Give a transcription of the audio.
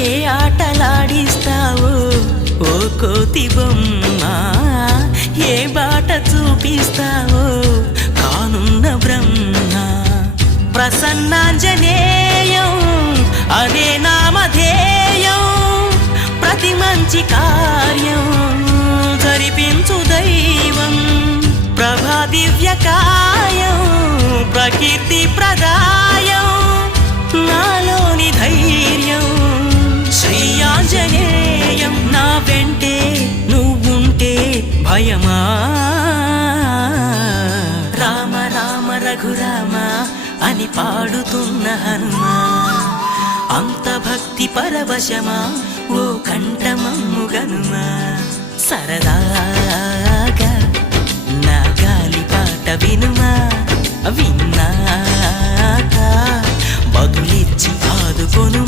ఏ ఆటలాడిస్తావో ఓ కోతి బొమ్మ, ఏ బాట చూపిస్తావో కానున్న బ్రహ్మ. ప్రసన్నాంజనేయం అదే నామధేయం, ప్రతి మంచి కార్యం జరిపించు దైవం. ప్రభా దివ్యకాయం ప్రకీర్తి ప్రదాయం, నాలోని ధైర్యం శ్రీ ఆంజనేయం. నా వెంటే నువ్వుంటే భయమా? రామ రామ రఘురామ అని పాడుతున్న హనుమా, అంత భక్తి పరవశమా ఓ కంఠమమ్ము గనుమా. సరదాగా నా గాలి పాట వినుమా, విన్నాక బదులిచ్చి ఆదుకొనుమా.